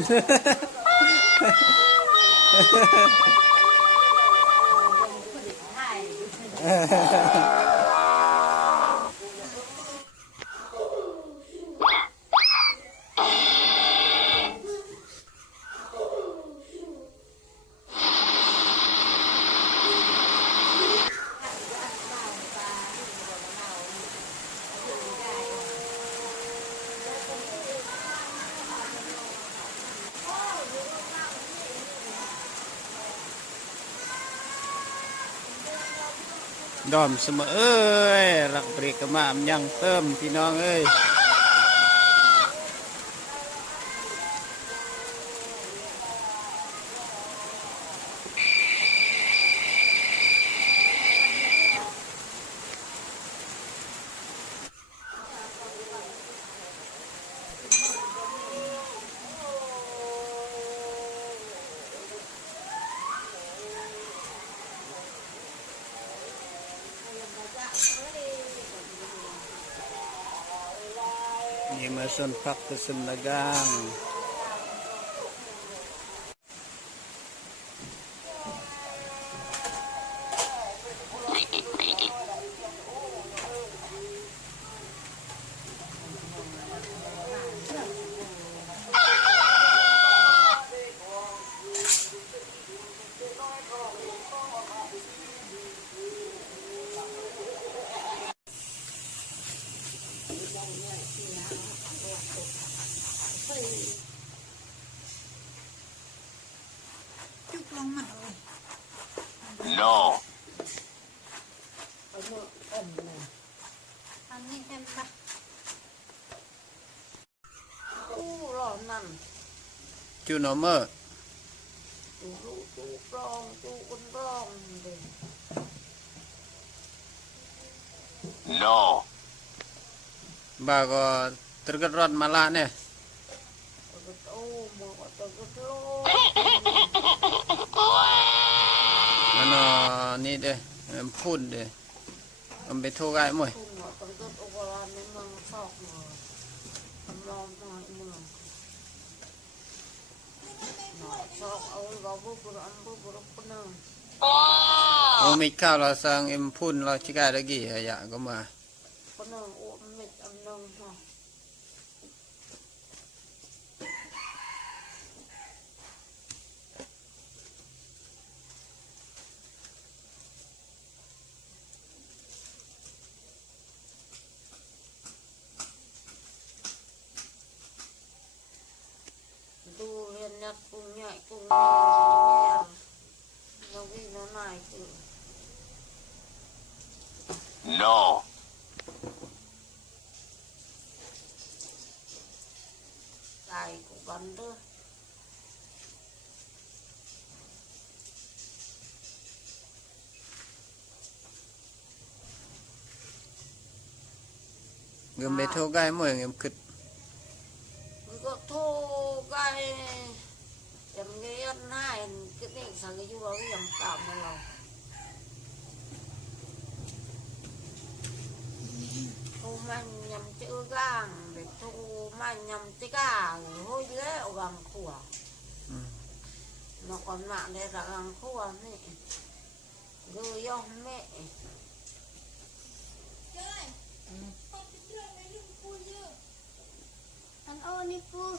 ดอมเสมอเอ้ยรักเปรียกมามยังเติมพี่น้องเอ้ยนี่มาส่วนพักตุสุนละกังNo. อันนี้เห็นปะตู้หล่อนั่น จูโนเมอร์ ตู้ปลองตู้อุ่นปลองเด่น No. บาก็ตรึกรอนมาละเนี่ย ตัวโตมือตัวโต มันนี่เด้พูดเด้มันไปโทรไอ้หมวย คุณหมอตัวโตโอเวอร์ในเมืองซอกมือทำรอมหน่อยเมืองหน่อซอกเอาเราบุบอันบุบคนหนึ่ง โอ้มีข้าวเราสั่งเอ็มพูนเราชิกาตะกี้อยากก็มา คนหนึ่งโอ้ไม่อันหนึ่งเนาะดูเรียนนักกุ้งใหญ่กุ้งใหญ่เราวิ่งเราหน่ายคือ No. ตายกูกันเด้อ เงินไปโทรไอ้หมวยเงินขึ้น มันก็โทรไกอย่างเงี้ยน่ายcái này sang cái chú bảo yang tạm màเราโทรมันยำเจอก้างเด็กโทรมันยำเจอก้างโหยเละเอากางขัวnó còn mạng đây là găng khua này gửi cho mẹ Anh ơi đi pu